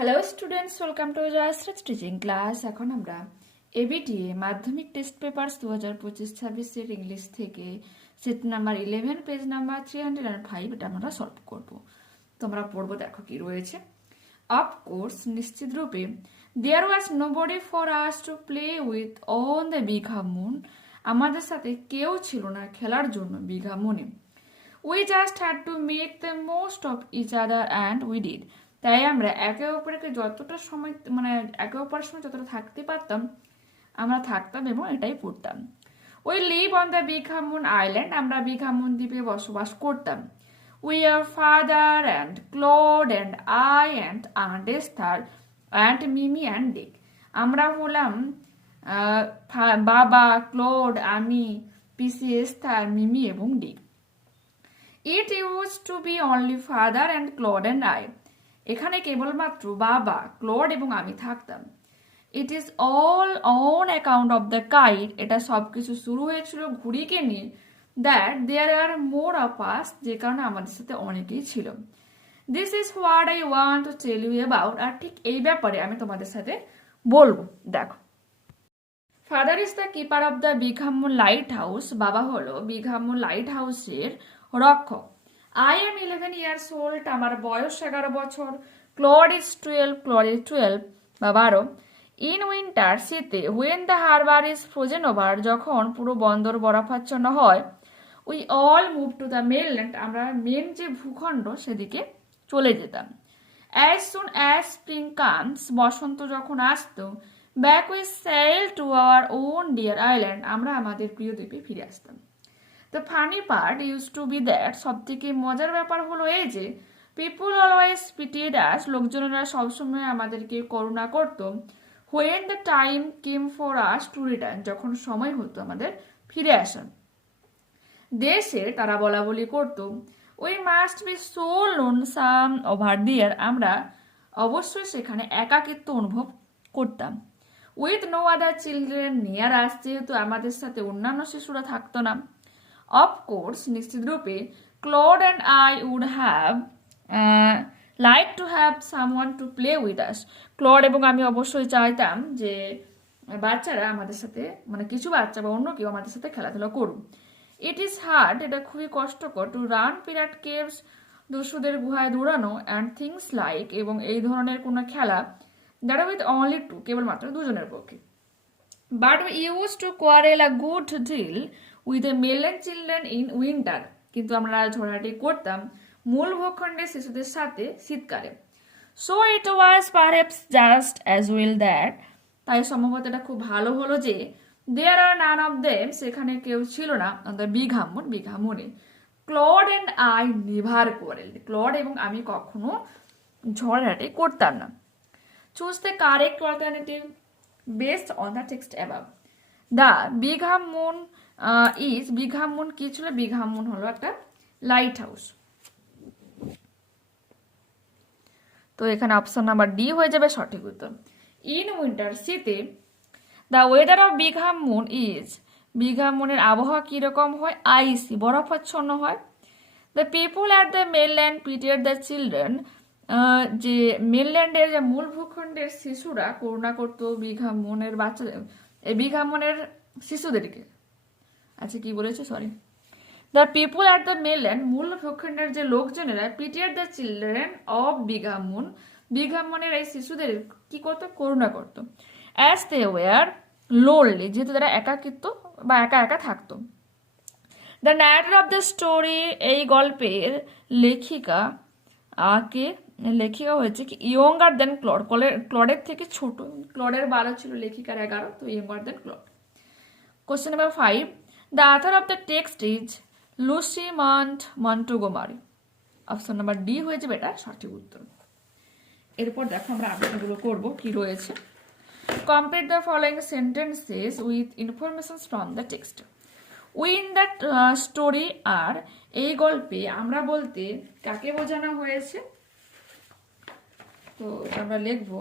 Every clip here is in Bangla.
Hello students, welcome to Jayashree teaching class. এখন আমরা ABTA Madhyamik test papers 2025-26 English থেকে সেট নাম্বার 11 পেজ নাম্বার 305 এটা আমরা সলভ করব। তোমরা পড়বো, দেখো কি রয়েছে। অফকোর্স, নিশ্চিত রূপে, there was nobody for us to play with on the Big Moon. আমাদের সাথে কেউ ছিল না খেলার জন্য বিঘা মুনে। We just had to make the most of each other and we did. তাই আমরা একে অপরকে যতটা সময় একে অপরের সময় যতটা থাকতে পারতাম আমরা থাকতাম এবং এটাই পড়তাম। We live on the Big Moon island. আমরা বিঘা মুন দ্বীপে বসবাস করতাম। We are father and Claude and I and aunt Esther and Mimi and Dick. আমরা হলাম বাবা, ক্লোড, আমি, পিসি, এস্থার, মিমি এবং Dick. It use to be only father and Claude and I. এখানে কেবলমাত্র বাবা, ক্লোড এবং আমি থাকতাম। It is all on account of the kite. এটা সবকিছু শুরু হয়েছিল ঘুড়িকে নিয়ে। That there R more of us, যে কারণে আমাদের সাথে অনেকেই ছিল। This is what I want to tell you about. আর ঠিক এই ব্যাপারে আমি তোমাদের সাথে বলবো। দেখো, father is the keeper of the Big Moon lighthouse. বাবা হলো বিঘা মুন লাইট হাউসের রক্ষক। I am 11 years old. আমার বয়স 11 বছর। Claude is 12. ক্লড ইজ 12 বা 12। ইন উইন্টার, শীতে, when the harbor is frozen over, যখন পুরো বন্দর বরফাচ্ছন্ন হয়, we all move to the mainland. আমরা মেন যে ভূখণ্ড সেদিকে চলে যেতাম। As soon as spring comes, বসন্ত যখন আসতো, back we sail to our own dear island. আমরা আমাদের প্রিয় দ্বীপে ফিরে আসতাম। The funny part use to be that, সব থেকে মজার ব্যাপার হলো এই যে, পিপুল অলওয়েজ পিটিড আস, লোকজনেরা সবসময় আমাদেরকে করুণা করতো। When the time came for us to return, যখন সময় হতো আমাদের ফিরে আসার। দেশে তারা বলা বলি করতো, we must be so lonesome over there. আমরা অবশ্যই সেখানে একাকিত্ব অনুভব করতাম। With no other children near us, যেহেতু আমাদের সাথে অন্যান্য শিশুরা থাকতো না। অফকোর্স, নিশ্চিত রূপে, Claude and I would have like to have someone to play with us. Claude এবং আমি অবশ্যই চাইতাম যে বাচ্চারা আমাদের সাথে, কিছু বাচ্চা বা অন্য কেউ আমাদের সাথে খেলাধুলা করুক। ইট ইজ হার্ড, এটা খুবই কষ্টকর, টু রান পিরাট কেভস, দস্যুদের গুহায় দৌড়ানো, অ্যান্ড থিংস লাইক, এবং এই ধরনের কোনো খেলা, দ্যাট উইথ অনলি টু, কেবলমাত্র দুজনের পক্ষে। But we use to quarrel a good deal with a mainland children in winter. কিন্তু আমরা ঝগড়াঝাটি করতাম মূল ভূখণ্ডের শিশুদের সাথে শীতকালে। So it was perhaps just as well that, তাই সম্ভবত এটা খুব ভালো হলো যে, দেয়ার আর নান অফ দেম, সেখানে কেউ ছিল না, বিঘা মুনে। Claude and I never quarrel, Claude এবং আমি কখনো ঝগড়াঝাটি করতাম না। Choose the correct alternative based on the text above. The Big Moon is, Big Moon কি ছিল? বিঘা মুন হলো একটা লাইট হাউস। তো এখানে অপশন নাম্বার ডি হয়ে যাবে সঠিক উত্তর। ইন উইন্টার, শীতে, the weather of bigha Moon is, Big মুনের আবহাওয়া কিরকম হয়? আইসি, বরফাচ্ছন্ন হয়। The people at the mainland pitied the children, যে মেনল্যান্ডের যে মূল ভূখণ্ডের শিশুরা করুণা করতো বিঘা মুনের বাচ্চাদের, এই বিঘা মুনের শিশুদেরকে। আচ্ছা, কি বলেছে, sorry. The people at the mainland, মূল ভূখণ্ডের যে লোকজনেরা, পিটিয়ার দ্য চিলড্রেন অফ বিঘা মুন, বিঘা মুনের এই শিশুদের কি করতো? করুণা করতো। অ্যাজ দে ওয়ার লোনলি, যেহেতু তারা একাকিত্ব বা একা একা থাকতো। The narrator of the story, এই গল্পের লেখিকা লেখিকা হয়েছে কি ইয়ঙ্গার দেন ক্লড, ক্লডের থেকে ছোট। ক্লডের 12 ছিল, লেখিকার 11, তো younger than Claude. Question number 5, the author of the text is Lucy Montgomery. Option number D হয়ে যাবে এটা সঠিক উত্তর। এরপর দেখো আমরা আনসারগুলো করবো কি রয়েছে। Complete the following sentences with information from the text. We in the story, আর এই গল্পে আমরা বলতে কাকে বোঝানো হয়েছে? তো আমরা লিখবো,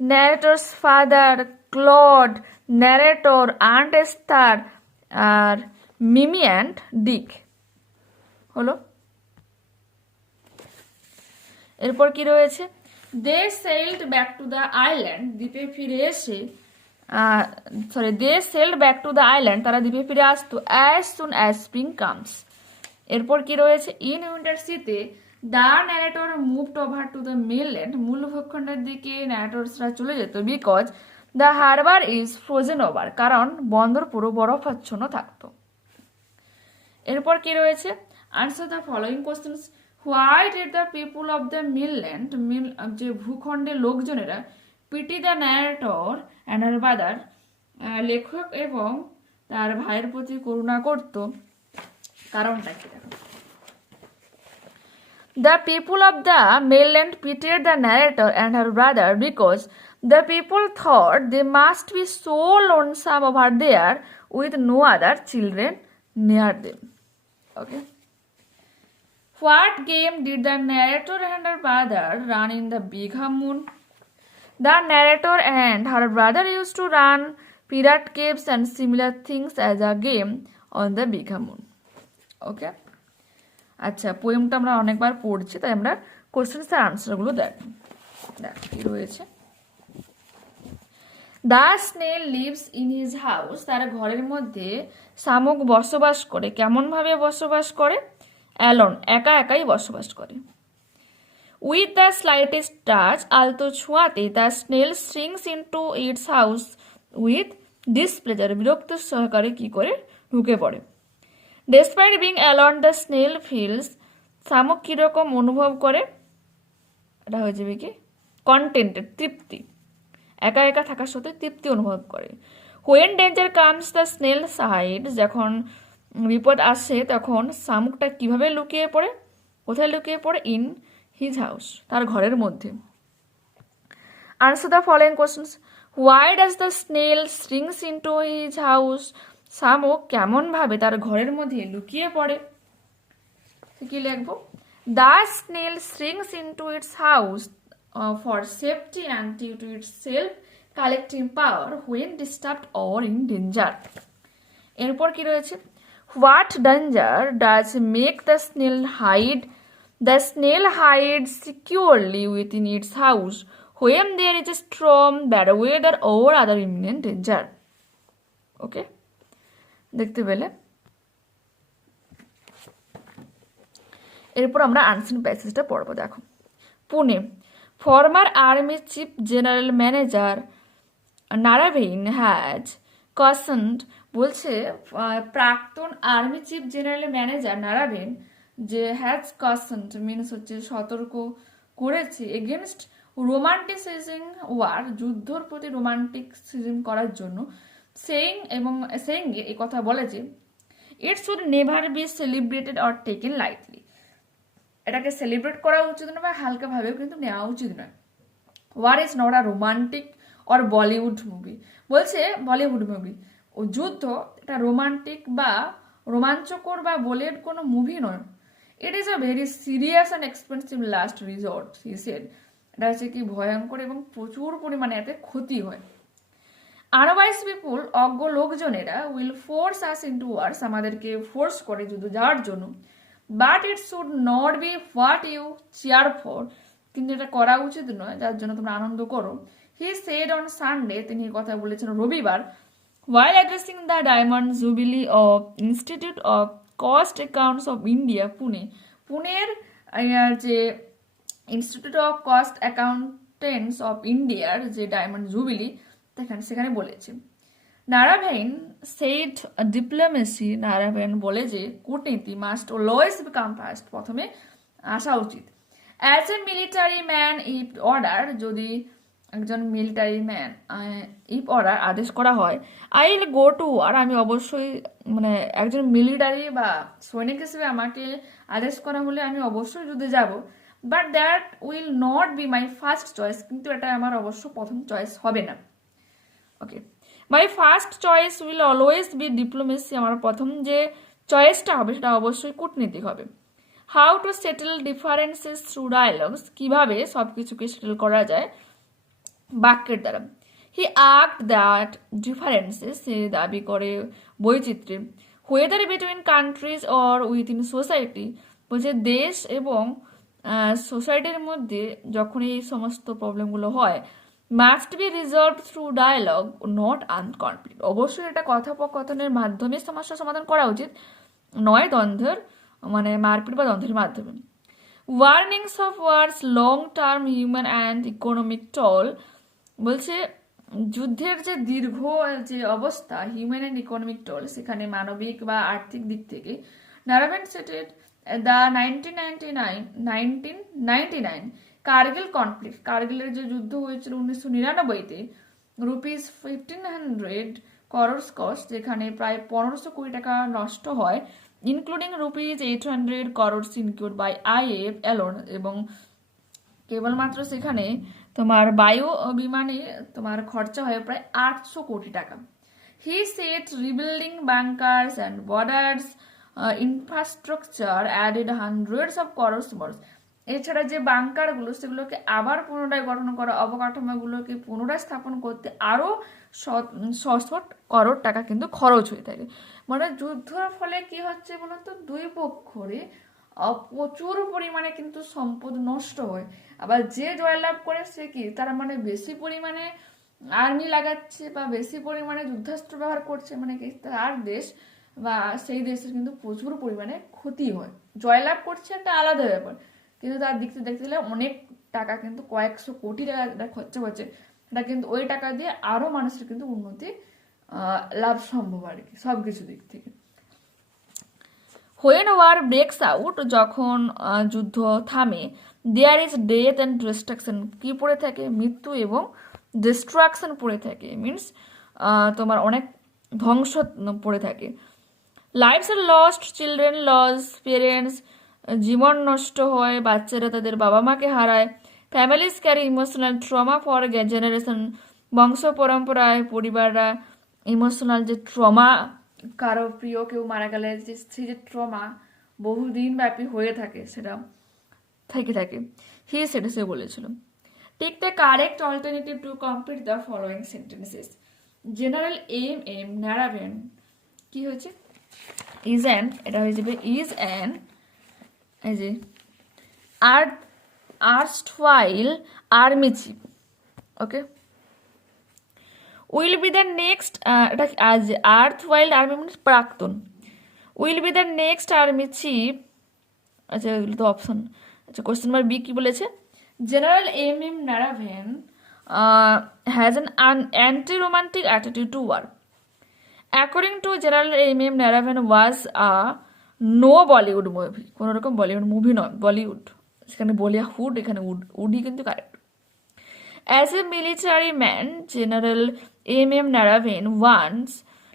narrator's father, Claude, narrator, Aunt Esther, আর মিমি অ্যান্ড ডিক। হলো। এরপর কি রয়েছে, they sailed back to the island, দ্বীপে ফিরে এসে they sailed back to the island, তারা দ্বীপে ফিরে আসতো as soon as spring comes. এরপর কি রয়েছে, ইন উইন্টার শীতে the narrator moved over to the mainland, মূল ভূখণ্ডের দিকে ন্যারেটরসরা চলে যেত because the harbour is frozen over, কারণ বন্দর পুরো বরফাচ্ছন্ন থাকতো। এরপর কি রয়েছে, answer the following questions, why did the people of the mainland, যে ভূখণ্ডের লোকজনেরা, PT the narrator and her brother, লেখক এবং তার ভাইয়ের প্রতি করুণা করত, কারণটা কি দেখো। The people of the mainland pitied the narrator and her brother because the people thought they must be so lonesome over there with no other children near them. Okay. What game did the narrator and her brother run in the Bigha moon? The narrator and her brother used to run pirate caves and similar things as a game on the Bigha moon. Okay. আচ্ছা, পোয়েমটা আমরা অনেকবার পড়ছি, তাই আমরা কোশ্চেন্সের আনসারগুলো দেখ কি রয়েছে। The snail lives in his house, তার ঘরের মধ্যে শামুক বসবাস করে। কেমন ভাবে বসবাস করে? অ্যালন, একা একাই বসবাস করে। উইথ দ্য স্লাইটেস্ট টাচ, আলতো ছোঁয়াতে the snail শ্রিংস into its house with displeasure, বিরক্ত সহকারে কি করে ঢুকে পড়ে। Despite being alone the snail feels, শামুক কিরকম অনুভব করে? এটা হয়ে যাবে কি কন্টেন্টেড, তৃপ্তি, একা একা থাকার সাথে তৃপ্তি অনুভব করে। When danger comes the snail hide, যখন বিপদ আসে তখন শামুকটা কিভাবে লুকিয়ে পড়ে? কোথায় লুকিয়ে পড়ে? ইন হিজ হাউস, তার ঘরের মধ্যে। Answer the following questions, why does the snail শ্রিংস into his house, শামুক কেমন ভাবে তার ঘরের মধ্যে লুকিয়ে পড়ে? কি লিখবো? The snail শ্রিংস into its house for safety and due to its self collecting power when disturbed or in danger. এরপর কি রয়েছে, what danger does make the snail hide? The snail hide securely within its house when there is a storm, bad weather or other imminent danger. Okay, দেখতে পেলে। এরপর আমরা আনসিন প্যাসেজটা পড়বো। দেখো, Pune, former army chief general manager Naravane has কসন্ড, বলছে প্রাক্তন আর্মি চিফ জেনারেল ম্যানেজার নারাভেইন যে হ্যাজ কসন্ড মিনস হচ্ছে সতর্ক করেছে, এগেনস্ট রোমান্টিসিজিং ওয়ার, যুদ্ধর প্রতি রোমান্টিসিজম করার জন্য, সেইং এই কথা বলে যে it should never be celebrated or taken lightly, এটাকে সেলিব্রেট করা উচিত নয় বা হালকাভাবেও কিন্তু নেওয়া উচিত নয়। War is not a romantic or Bollywood movie, বলছে বলিউড মুভি ও যুদ্ধ এটা রোমান্টিক বা রোমাঞ্চকর বা বলিউড কোনো মুভি নয়। It is a very serious and expensive last resort, he said, এটা হচ্ছে কি ভয়ঙ্কর এবং প্রচুর পরিমাণে এতে ক্ষতি হয়। আনওয়াইজ পিপুল, অজ্ঞ লোকজনেরা, will force us into wars, আমাদেরকে ফোর্স করে যুদ্ধ যাওয়ার জন্য, but it should not be what you cheer for, কিন্তু এটা করা উচিত নয় যার জন্য তোমরা আনন্দ করো। হি সেড অন সানডে, তিনি কথা বলেছেন রবিবার, while addressing the Diamond Jubilee of Institute of Cost Accounts of India, পুনের যে institute of cost accountants of ইন্ডিয়ার যে ডায়মন্ড জুবিলি সেখানে বলেছে। নারাভেইন সেইড ডিপ্লোমেসি, নারাভেইন বলে যে কূটনীতি মাস্ট অলওয়েজ বিকাম ফার্স্ট, প্রথমে আসা উচিত। As a military man if order, যদি একজন মিলিটারি ম্যান ইফ অর্ডার আদেশ করা হয়, I will go to war, আমি অবশ্যই মানে একজন মিলিটারি বা সৈনিক হিসেবে আমাকে আদেশ করা হলে আমি অবশ্যই যুদ্ধে যাব, but that will not be my first choice, কিন্তু এটা আমার অবশ্য প্রথম চয়েস হবে না। Okay, my first choice will always be diplomacy, আমার প্রথম যে চয়েসটা হবে সেটা অবশ্যই কূটনীতি হবে। How to settle differences through dialogues, কিভাবে সব কিছুকে সেটেল করা যায় বাক্যের দ্বারা। হি আর্কড দ্যাট ডিফারেন্সেস, সে দাবি করে বৈচিত্র্যে, whether between countries or within society, বলছে দেশ এবং সোসাইটির মধ্যে যখন এই সমস্ত প্রবলেমগুলো হয় must be resolved through dialogue not in conflict, অবশ্যই এটা কথোপকথনের মাধ্যমে সমস্যা সমাধান করা উচিত, নয় দ্বন্দ্বের মানে মারপিট বা দ্বন্দ্বের মাধ্যমে। Warnings of wars long term human and economic toll, বলছে যুদ্ধের যে দীর্ঘ যে অবস্থা হিউম্যান অ্যান্ড ইকোনমিক টল, সেখানে মানবিক বা আর্থিক দিক থেকে নারাভেন সেটেড দ্য 1999 কার্গিল কনফ্লিক্ট, কার্গিলের যে যুদ্ধ হয়েছিল 1999-তে, ₹1500 crores কস্ট, যেখানে প্রায় 1500 কোটি টাকা নষ্ট হয়, including ₹800 crores incurred by IF alone, এবং কেবলমাত্র সেখানে তোমার বায়ু বিমানে তোমার খরচা হয় প্রায় 800 কোটি টাকা। He set rebuilding bunkers and borders infrastructure added hundreds of crores more, এছাড়া যে বাংকারগুলো সেগুলোকে আবার পুনরায় গঠন করা, অবকাঠামোগুলোকে পুনরায় স্থাপন করতে আরও 600 করোড় টাকা কিন্তু খরচ হয়ে থাকে। মানে যুদ্ধের ফলে কি হচ্ছে বলতো, দুই পক্ষরে প্রচুর পরিমাণে কিন্তু সম্পদ নষ্ট হয়। আবার যে জয়লাভ করে সে কি তারা মানে বেশি পরিমাণে আর্মি লাগাচ্ছে বা বেশি পরিমাণে যুদ্ধাস্ত্র ব্যবহার করছে, মানে কি তার দেশ বা সেই দেশের কিন্তু প্রচুর পরিমাণে ক্ষতি হয়। জয়লাভ করছে একটা আলাদা ব্যাপার, কিন্তু তার দিক থেকে দেখতে গেলে অনেক টাকা কিন্তু কয়েকশো কোটি টাকা খরচা হচ্ছে, এটা কিন্তু ওই টাকা দিয়ে আরো মানুষের কিন্তু উন্নতি লাভ সম্ভব আর কি সব কিছু দিক থেকে। হোয়েন ওয়ার ব্রেকস আউট, যখন যুদ্ধ থামে, there is death and destruction, কি পড়ে থাকে, মৃত্যু এবং ডিস্ট্রাকশন পড়ে থাকে, মিনস তোমার অনেক ধ্বংস পড়ে থাকে। Lives are lost, children lose parents, জীবন নষ্ট হয়, বাচ্চারা তাদের বাবা মাকে হারায়। Families carry emotional trauma for generation, বংশ পরম্পরায় পরিবাররা ইমোশনাল যে ট্রমা, কারো প্রিয় কেউ মারা গেলে যে সেই যে ট্রমা বহুদিন ব্যাপী হয়ে থাকে সেটা থেকে থাকে। সেটা সে বলেছিল। Take the correct alternative to complete the following sentences. General M Naravane কি হয়েছে, ইজ অ্যান, এটা হয়ে যাবে ইজ অ্যান, এই যে erstwhile army chief, okay, will be the next, এটা আজ আর্থওয়াইল আর্মি মানে প্রাক্তন, will be the next army chief, আচ্ছা এগুলো তো অপশন। আচ্ছা কোয়েশ্চেন নাম্বার বি কি বলেছে, general M Naravane has an anti romantic attitude to war. According to general M Naravane was no Bollywood movie, কোনো রকম বলিউড মুভি নয়, বলিউড, সেখানে বলিউড, এখানে উডই কিন্তু correct. As a military man general M Naravane wants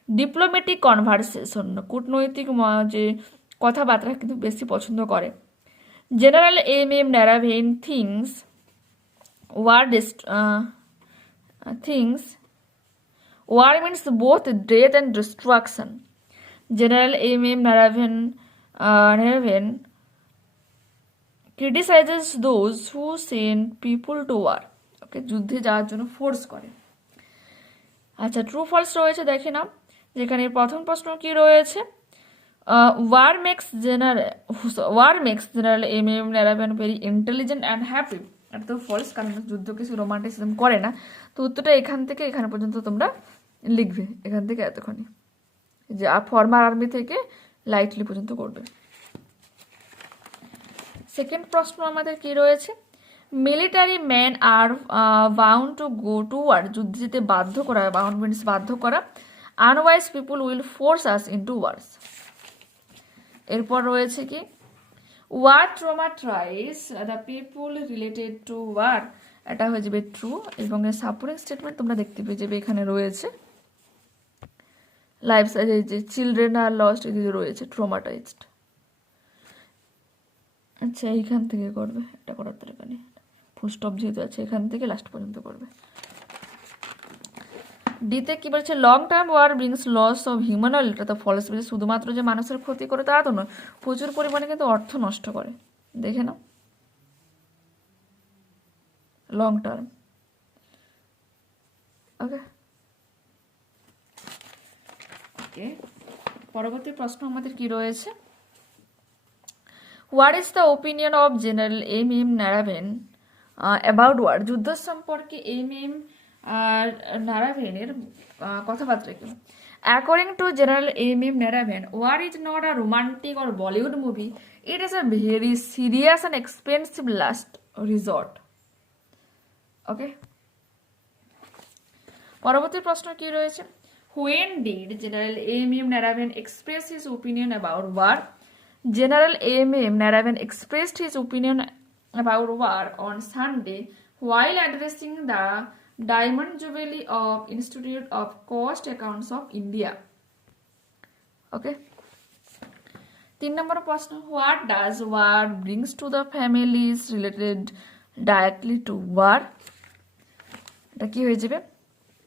diplomatic conversation, কূটনৈতিক যে কথাবার্তা কিন্তু বেশি পছন্দ করে। General M Naravane thinks war means both death and destruction. General M. Narayan criticizes those who send people to war. Okay, যুদ্ধে যাওয়ার জন্য ফোর্স করে। আচ্ছা ট্রু ফলস রয়েছে দেখে নাও, যেখানে প্রথম প্রশ্ন কি রয়েছে, war makes general M. Narayan very intelligent and happy. এটা তো ফলস, কারণ যুদ্ধ কিছু রোমান্টিসিজম করে না। তো উত্তরটা এখান থেকে এখানে পর্যন্ত তোমরা লিখবে, এখান থেকে এতক্ষণই, যে ফর্মার আর্মি থেকে লাইটলি পর্যন্ত করবে। সেকেন্ড প্রশ্ন আমাদের কি রয়েছে, military man are bound to go to war, যুদ্ধে যেতে বাধ্য করা, বাউন্ড মিনস বাধ্য করা, unwise people will force us into wars. এরপর রয়েছে কি, war traumatize the people related to war, এটা হয়ে যাবে ট্রু, এবং এর সাপোর্টিং স্টেটমেন্ট তোমরা দেখতে পেয়ে যাবে এখানে রয়েছে, লাইফস যে চিলড্রেন আর লস্ট এদিকে রয়েছে ট্রমাটাইজড। আচ্ছা এইখান থেকে করবে, এটা করার দরকার নেই, ফুল স্টপ যেহেতু আছে এখান থেকে লাস্ট পর্যন্ত করবে। ডিতে কি বলছে, long term war brings loss of human wealth, এটা তো ফলস, শুধুমাত্র যে মানুষের ক্ষতি করে তা তো নয়, প্রচুর পরিমাণে কিন্তু অর্থ নষ্ট করে, দেখে নাও লং টার্ম। ওকে ওকে, পরবর্তী প্রশ্ন আমাদের কি রয়েছে, what is the opinion of general M Naravane about war? যুদ্ধ সম্পর্কে এম নারাভেনের কথাবার্তা কি? According to General A.M. Narayan, war is not a romantic or Bollywood movie. It is a very serious and expensive last resort. Okay. পরবর্তী প্রশ্ন কি রয়েছে? When did General A.M. Narayan express his opinion about war? General A.M. Narayan expressed his opinion about war on Sunday while addressing the Diamond Jubilee of Institute of Cost Accounts of India. Okay. 3 নম্বর প্রশ্ন, what does war brings to the families related directly to war? এটা কি হয়ে যাবে?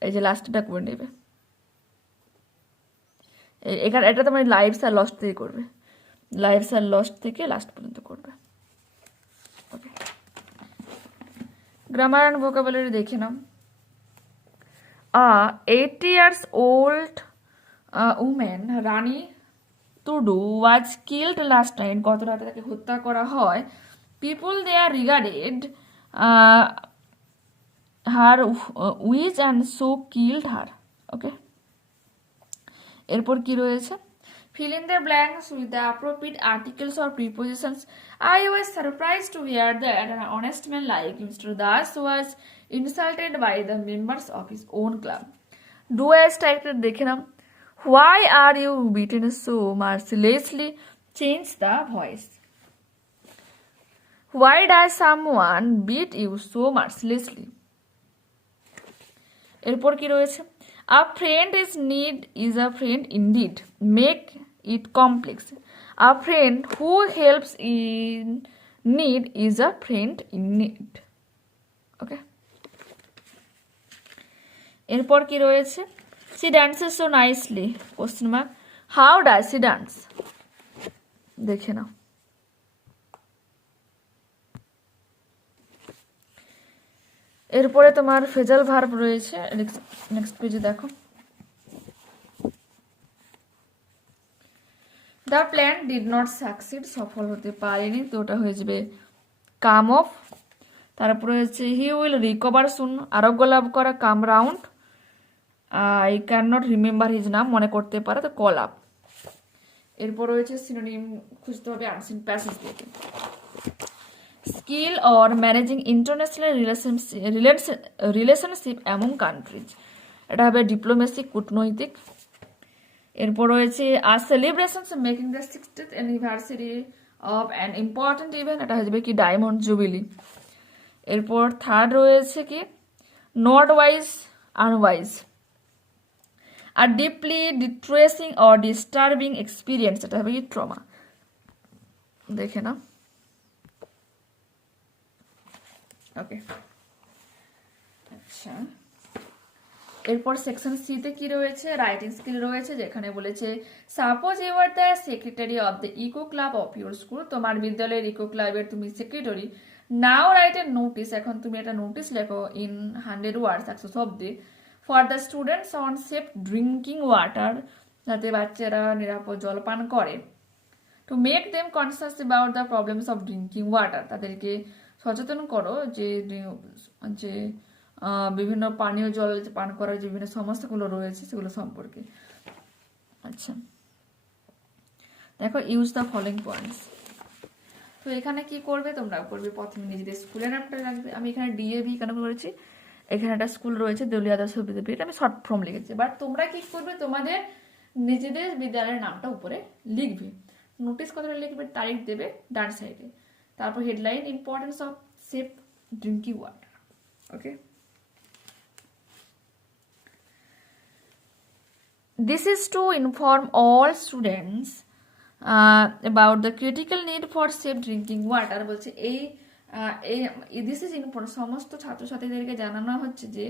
এই যে লাস্টটা করে নেবে, এখানে এটা তোমার লাইভস আর লস্ট থেকে করবে, লাইভস আর লস্ট থেকে লাস্ট পর্যন্ত করবে। ওকে, গ্রামার অ্যান্ড ভোকাবুলারি দেখে নাও। 80 years old woman Rani Tudu was killed last night. গত রাতে তাকে হত্যা করা হয়। People there regarded her witch and so killed her. Okay. এরপর কি রয়েছে? Fill in the blanks with the appropriate articles or prepositions. I was surprised to hear that an honest man like Mr. Das was insulted by the members of his own club. Do as typed দেখে নাও। Why are you beaten so mercilessly? Change the voice. Why does someone beat you so mercilessly? এরপর কি রয়েছে? A friend is a friend indeed. Make it complex. A friend who helps in need is a friend in need. Okay. এরপর কি রয়েছে? She dances so nicely. Question mark. How does she dance? দেখে নাও। এরপরে তোমার ফেজাল ভার্ব রয়েছে, নেক্সট পেজে দেখো। The plan did not succeed, সফল হতে পারেনি, তো ওটা হয়ে যাবে কাম অফ। তারপরে হচ্ছে হি উইল রিকভার সুন, আরোগ্য লাভ করা, come round. I can not remember his name, মনে করতে পারে, তো কল আপ। এরপর রয়েছে সিনোনিম খুঁজতে হবে আনসিন প্যাসেজ থেকে। Skill or managing international relationship among countries, এটা হবে ডিপ্লোমেসি, কূটনৈতিক। এরপর রয়েছে আর celebrations making the 60th anniversary of an important event, এটা হয়ে যাবে কি ডায়মন্ড জুবিলি। এরপর থার্ড রয়েছে কি নট ওয়াইজ আনওয়াইজ, আর deeply distressing or disturbing experience, এটা হবে কি ট্রমা। দেখে না। ওকে, আচ্ছা, এরপর সেকশন সিতে কি রয়েছে? রাইটিং স্কিল রয়েছে, যেখানে বলেছে suppose you are the secretary of the eco club of your school, তোমার বিদ্যালয়ের ইকো ক্লাবের তুমি secretary. Now write a notice, এখন তুমি একটা নোটিস লেখো ইন 100 ওয়ার্ডস, 100 শব্দে, for the students on safe drinking water, যাতে বাচ্চারা নিরাপদ জল পান করে। To make them conscious about the problems of drinking water, তাদেরকে সচেতন করো যে বিভিন্ন পানীয় জল পান করার যে বিভিন্ন সমস্যাগুলো রয়েছে সেগুলো সম্পর্কে। আচ্ছা, দেখো ইউজ দ্য ফলোইং পয়েন্টস। তো এখানে কি করবে তোমরা? করবে প্রথমে নিজেদের স্কুলের নামটা রাখবে। আমি এখানে ডিএভি কেন করেছি, এখানে একটা স্কুল রয়েছে দলীয় আদর্শ বিদ্যাপীঠ, এটা আমি শর্ট ফর্ম লিখেছি। বাট তোমরা কি করবে, তোমাদের নিজেদের বিদ্যালয়ের নামটা উপরে লিখবে। নোটিস কথাটা লিখবে, তারিখ দেবে ডান সাইডে, তারপর headline importance of safe drinking water. Okay, this is to inform all students about the critical need for safe drinking water। বলছে this is inform, সমস্ত ছাত্রছাত্রীদেরকে জানানো হচ্ছে যে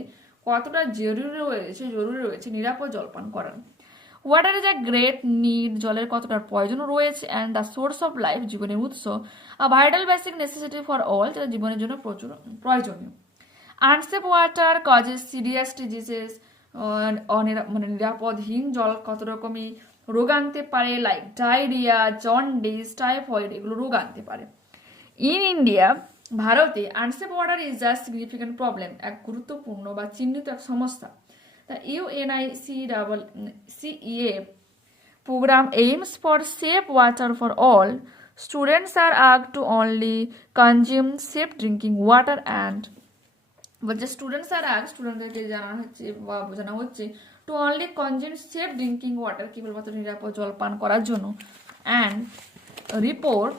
কতটা জরুরি রয়েছে নিরাপদ জলপান করার। Water is a great need, জলের কতটা প্রয়োজন রয়েছে। And the source of life, জীবনের উৎস। A vital basic necessity for all, যেটা জীবনের জন্য প্রচুর প্রয়োজনীয়। Unsafe water causes serious diseases, মানে নিরাপদহীন জল কত রকমই রোগ আনতে পারে, লাইক ডায়রিয়া, জন্ডিস, টাইফয়েড, এগুলো রোগ আনতে পারে। ইন ইন্ডিয়া, ভারতে unsafe water is a significant problem, এক গুরুত্বপূর্ণ বা চিহ্নিত এক সমস্যা। The UNICEA program aims for safe water for all. Students are asked to only consume safe drinking water and বলছে স্টুডেন্টস আর আগ স্টুডেন্টদেরকে জানা হচ্ছে বা বোঝানো হচ্ছে to only consume safe drinking water, কেবলমাত্র নিরাপদ জল পান করার জন্য, and report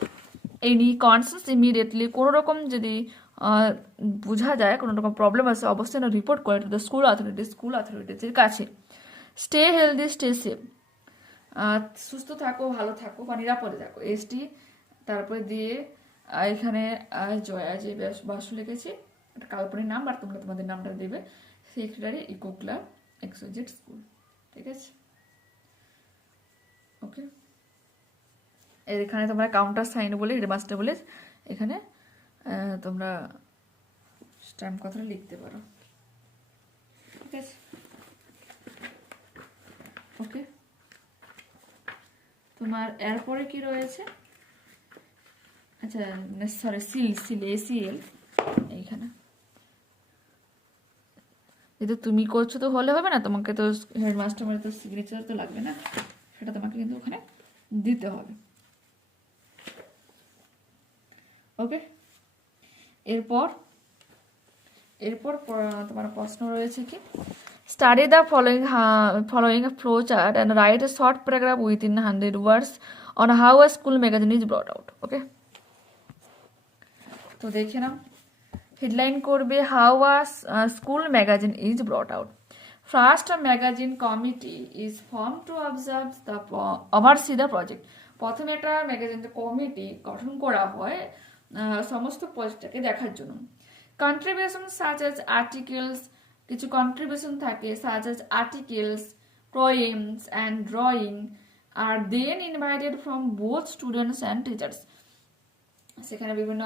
any concerns immediately, কোনো রকম যদি বোঝা যায় কোনো রকম প্রবলেম আছে অবশ্যই না রিপোর্ট করে টু দ্য স্কুল অথরিটিজের কাছে। স্টে হেলদি, স্টে সেফ, সুস্থ থাকো, ভালো থাকো বা নিরাপদে থাকো, এসটি তারপরে দিয়ে এখানে জয়া যে বাসু লিখেছি, একটা কাল্পনিক নাম, আর তোমরা তোমাদের নামটা দেবে, সেক্রেটারি ইকো ক্লাব এক্সোজেট স্কুল, ঠিক আছে? ওকে, এখানে তোমরা কাউন্টার সাইন বলে হেডমাস্টার বলে এখানে তোমরা স্ট্যাম্প কথাটা লিখতে পারো, ঠিক আছে? ওকে, তোমার এরপরে কি রয়েছে? আচ্ছা সরি, সিল ACL এইখানে যেহেতু তুমি করছো তো হলে হবে না, তোমাকে তো হেডমাস্টার মানে তো সিগনেচার তো লাগবে না, সেটা তোমাকে কিন্তু ওখানে দিতে হবে। ওকে, এরপর তোমার প্রশ্ন রয়েছে কি, study the following flow chart and write a short paragraph within 100 words on how a school magazine is brought out. Okay, তো দেখে নাও, হেডলাইন করবে how a school magazine is brought out. First, a magazine committee is formed to oversee the project. প্রথমে একটা ম্যাগাজিন কমিটি গঠন করা হয় সমস্ত প্রজেক্টটাকে দেখার জন্য। কন্ট্রিবিউশন সাচ এজ আর্টিকেলস, কিছু কন্ট্রিবিউশন থাকে such as articles, poems and drawing are then invited from both students and teachers. সেখানে বিভিন্ন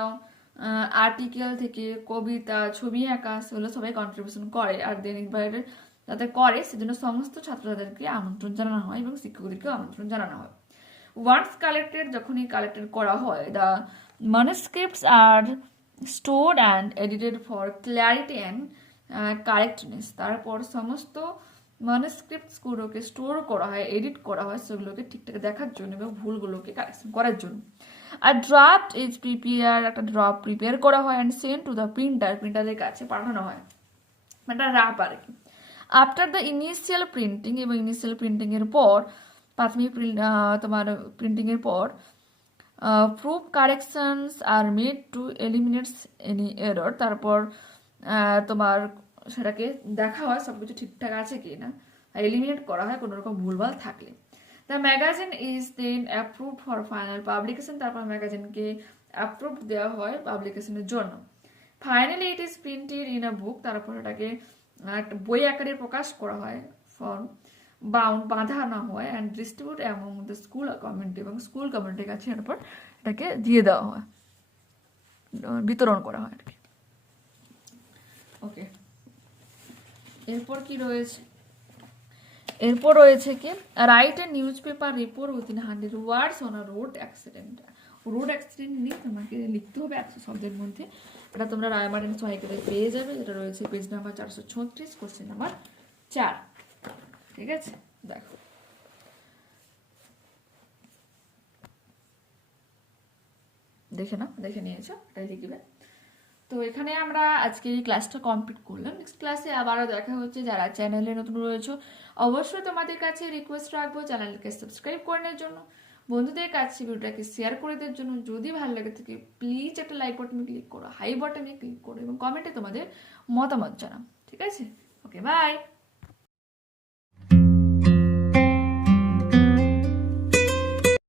আর্টিকেল থেকে কবিতা, ছবি আঁকা, সেগুলো সবাই কন্ট্রিবিউশন করে, আর দেন ইনভাইটেড যাতে করে সেজন্য সমস্ত ছাত্রছাত্রীদেরকে আমন্ত্রণ জানানো হয় এবং শিক্ষকদেরকেও আমন্ত্রণ জানানো হয়। ওয়ান্স কালেক্টেড, যখনই কালেক্টেড করা হয়, the manuscripts are stored and edited for clarity and correctness. তারপর সমস্ত manuscriptsগুলোকে স্টোর করা হয়, এডিট করা হয় সেগুলোকে ঠিকঠাক দেখার জন্য এবং ভুলগুলোকে কারেকশন করার জন্য। আর ড্রাফট ইজ প্রিপেয়ার, একটা ড্রাফট প্রিপেয়ার করা হয় অ্যান্ড সেন্ড টু দ্য প্রিন্টারের কাছে পাঠানো হয়, একটা রাপ আর কি। আফটার দ্য ইনিশিয়াল প্রিন্টিং, এবং ইনিশিয়াল প্রিন্টিংয়ের পর, প্রাথমিক তোমার প্রিন্টিংয়ের পর proof corrections are made to eliminates any error. তারপর তোমার সেটাকে দেখা হয় সব কিছু ঠিকঠাক আছে কি না, এলিমিনেট করা হয় কোনো রকম ভুলভাল থাকলে। The magazine is then approve for final publication, তারপর ম্যাগাজিনকে অ্যাপ্রুভ দেওয়া হয় পাবলিকেশনের জন্য। Finally it is printed in a book, তারপর এটাকে একটা বই আকারে প্রকাশ করা হয়, ফর্ম বাঁধানো হয় and distribute among the school community, এবং স্কুল কমিউনিটির কাছে এরপর এটাকে দিয়ে দেওয়া হয়, বিতরণ করা হয় আর কি। ওকে, এরপর কি রয়েছে? এরপর রয়েছে কি, write a news paper report within 100 words on a road accident. Road accident নিয়ে তোমাকে লিখতে হবে 100 শব্দের মধ্যে। এটা তোমরা রায়মার্টিন সহায়িকাতে পেয়ে যাবে, যেটা রয়েছে পেজ নাম্বার 436, কোশ্চেন নাম্বার 4, ঠিক আছে? দেখো, দেখে নিয়েছো, এটাই লিখবে। তো এখানে আমরা আজকে এই ক্লাসটা কমপ্লিট করলাম। নেক্সট ক্লাসে আবারও দেখা হচ্ছে। যারা চ্যানেলে নতুন রয়েছে অবশ্যই তোমাদের কাছে রিকোয়েস্ট রাখবো চ্যানেলকে সাবস্ক্রাইব করার জন্য, বন্ধুদের কাছে ভিডিওটাকে শেয়ার করে দেওয়ার জন্য। যদি ভালো লাগে থাকে প্লিজ একটা লাইক বাটনে ক্লিক করো, হাই বাটনে ক্লিক করো এবং কমেন্টে তোমাদের মতামত জানাও, ঠিক আছে? ওকে, বাই।